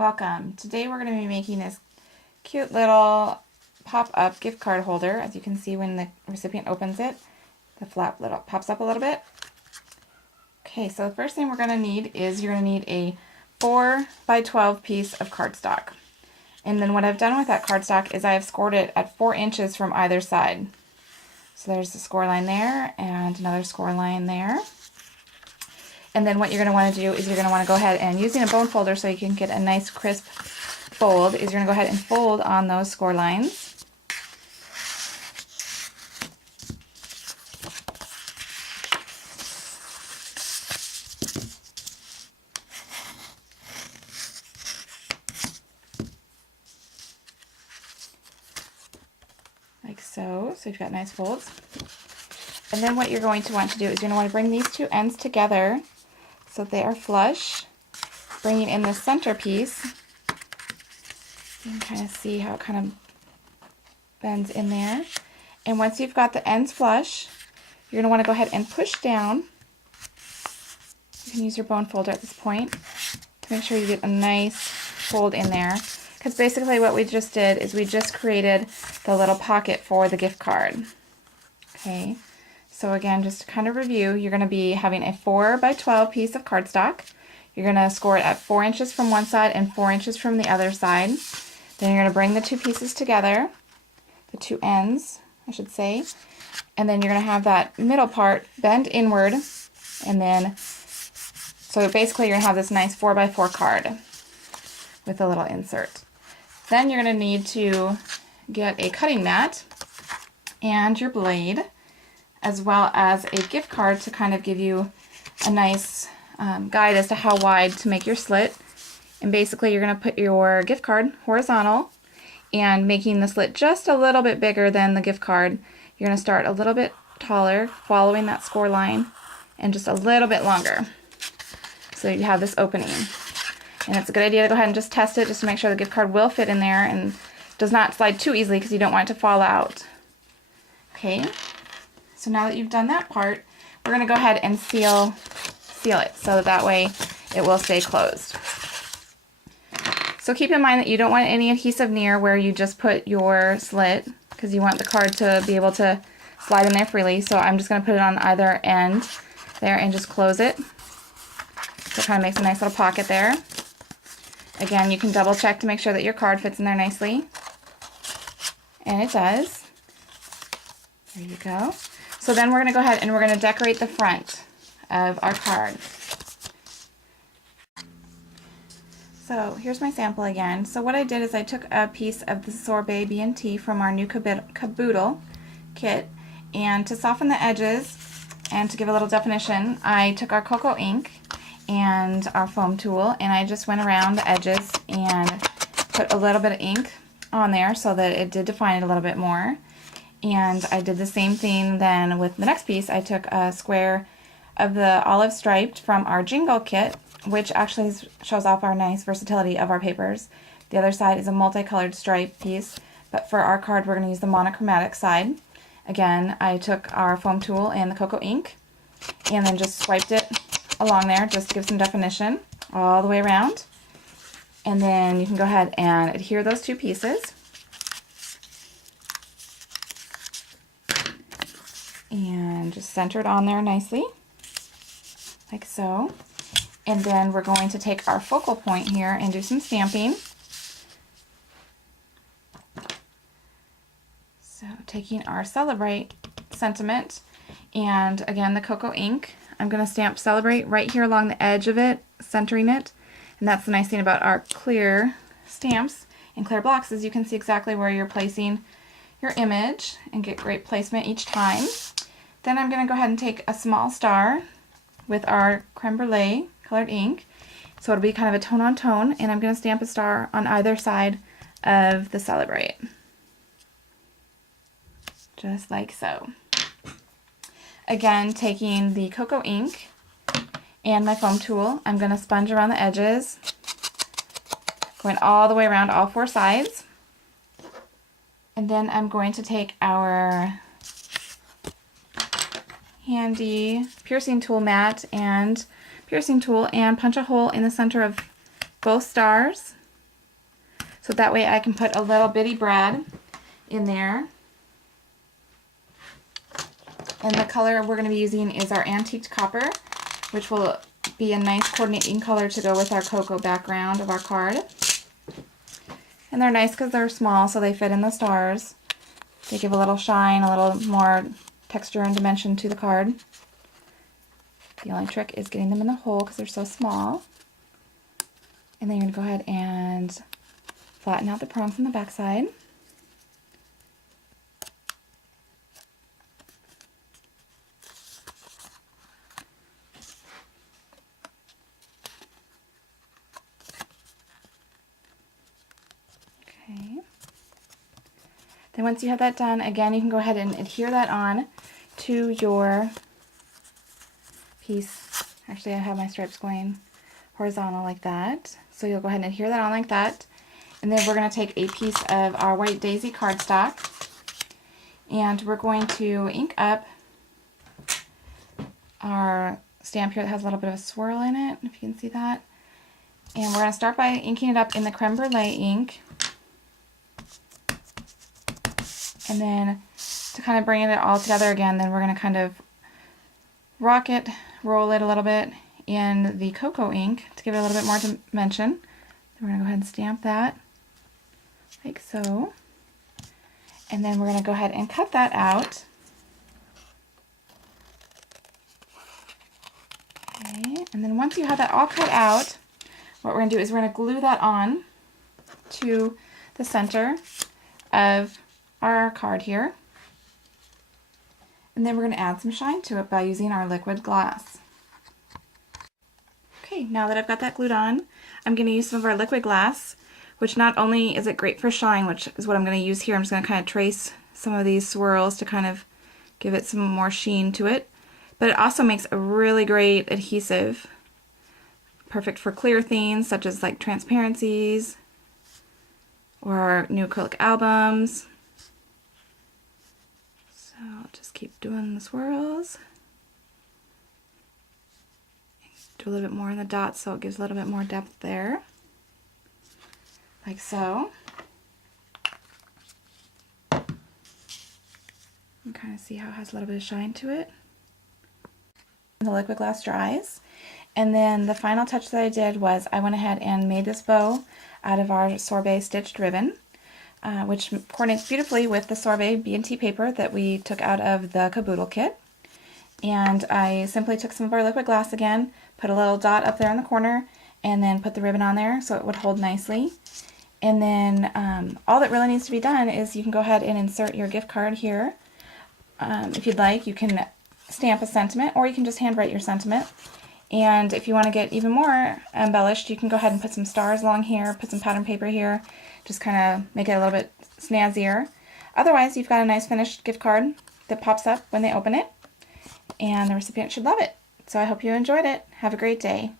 Welcome. Today we're going to be making this cute little pop-up gift card holder. As you can see when the recipient opens it, the flap little pops up a little bit. Okay, so the first thing we're going to need is you're going to need a 4 by 12 piece of cardstock. And then what I've done with that cardstock is I have scored it at 4 inches from either side. So there's the score line there and another score line there. And then what you're going to want to do is you're going to want to go ahead and using a bone folder so you can get a nice crisp fold is you're going to go ahead and fold on those score lines. Like so. So you've got nice folds. And then what you're going to want to do is you're going to want to bring these two ends together so they are flush, bringing in the center piece. You can kind of see how it kind of bends in there. And once you've got the ends flush, you're going to want to go ahead and push down. You can use your bone folder at this point to make sure you get a nice fold in there. Because basically what we just did is we just created the little pocket for the gift card. Okay. So again, just to kind of review, you're going to be having a 4 by 12 piece of cardstock. You're going to score it at 4 inches from one side and 4 inches from the other side. Then you're going to bring the two pieces together, the two ends, I should say. And then you're going to have that middle part bend inward. And then, so basically you're going to have this nice 4 by 4 card with a little insert. Then you're going to need to get a cutting mat and your blade, as well as a gift card to kind of give you a nice guide as to how wide to make your slit. And basically you're going to put your gift card horizontal and making the slit just a little bit bigger than the gift card. You're going to start a little bit taller, following that score line, and just a little bit longer. So you have this opening. And it's a good idea to go ahead and just test it just to make sure the gift card will fit in there and does not slide too easily because you don't want it to fall out. Okay. So now that you've done that part, we're going to go ahead and seal it so that way it will stay closed. So keep in mind that you don't want any adhesive near where you just put your slit because you want the card to be able to slide in there freely. So I'm just going to put it on either end there and just close it. So it kind of makes a nice little pocket there. Again, you can double check to make sure that your card fits in there nicely. And it does. There you go. So then we're going to go ahead and we're going to decorate the front of our card. So here's my sample again. So what I did is I took a piece of the Sorbet B&T from our new Caboodle kit, and to soften the edges and to give a little definition, I took our cocoa ink and our foam tool and I just went around the edges and put a little bit of ink on there so that it did define it a little bit more. And I did the same thing then with the next piece. I took a square of the olive striped from our Jingle kit, which actually shows off our nice versatility of our papers. The other side is a multicolored stripe piece, but for our card we're going to use the monochromatic side. Again, I took our foam tool and the cocoa ink and then just swiped it along there just to give some definition all the way around. And then you can go ahead and adhere those two pieces. And just center it on there nicely, like so. And then we're going to take our focal point here and do some stamping. So taking our Celebrate sentiment and again the cocoa ink, I'm going to stamp Celebrate right here along the edge of it, centering it. And that's the nice thing about our clear stamps and clear blocks is you can see exactly where you're placing your image and get great placement each time. Then I'm going to go ahead and take a small star with our creme brulee colored ink. So it'll be kind of a tone on tone, and I'm going to stamp a star on either side of the Celebrate. Just like so. Again, taking the cocoa ink and my foam tool, I'm going to sponge around the edges, going all the way around all 4 sides. And then I'm going to take our handy piercing tool mat and piercing tool and punch a hole in the center of both stars So that way I can put a little bitty brad in there. And the color we're going to be using is our antiqued copper, which will be a nice coordinating color to go with our cocoa background of our card. And they're nice because they're small, so they fit in the stars. They give a little shine, a little more texture and dimension to the card. The only trick is getting them in the hole because they're so small. And then you're going to go ahead and flatten out the prongs on the back side. Okay. Then once you have that done, again, you can go ahead and adhere that on to your piece. Actually, I have my stripes going horizontal like that. So you'll go ahead and adhere that on like that. And then we're going to take a piece of our White Daisy cardstock and we're going to ink up our stamp here that has a little bit of a swirl in it, if you can see that. And we're going to start by inking it up in the creme brulee ink. And then to kind of bring it all together again, then we're going to kind of rock it, roll it a little bit in the cocoa ink to give it a little bit more dimension. Then we're going to go ahead and stamp that like so. And then we're going to go ahead and cut that out. Okay, and then once you have that all cut out, what we're going to do is we're going to glue that on to the center of our card here. And then we're going to add some shine to it by using our liquid glass. Okay, now that I've got that glued on, I'm going to use some of our liquid glass, which not only is it great for shine, which is what I'm going to use here. I'm just going to kind of trace some of these swirls to kind of give it some more sheen to it, but it also makes a really great adhesive, perfect for clear themes such as like transparencies or new acrylic albums. So I'll just keep doing the swirls. Do a little bit more in the dots so it gives a little bit more depth there. Like so. You can kind of see how it has a little bit of shine to it. The liquid glass dries. And then the final touch that I did was I went ahead and made this bow out of our sorbet stitched ribbon, which coordinates beautifully with the sorbet B&T paper that we took out of the caboodle kit. And I simply took some of our liquid glass again, put a little dot up there in the corner, and then put the ribbon on there so it would hold nicely. And then all that really needs to be done is you can go ahead and insert your gift card here. If you'd like, you can stamp a sentiment, or you can just handwrite your sentiment. And if you want to get even more embellished, you can go ahead and put some stars along here, put some pattern paper here, just kind of make it a little bit snazzier. Otherwise, you've got a nice finished gift card that pops up when they open it, and the recipient should love it. So I hope you enjoyed it. Have a great day.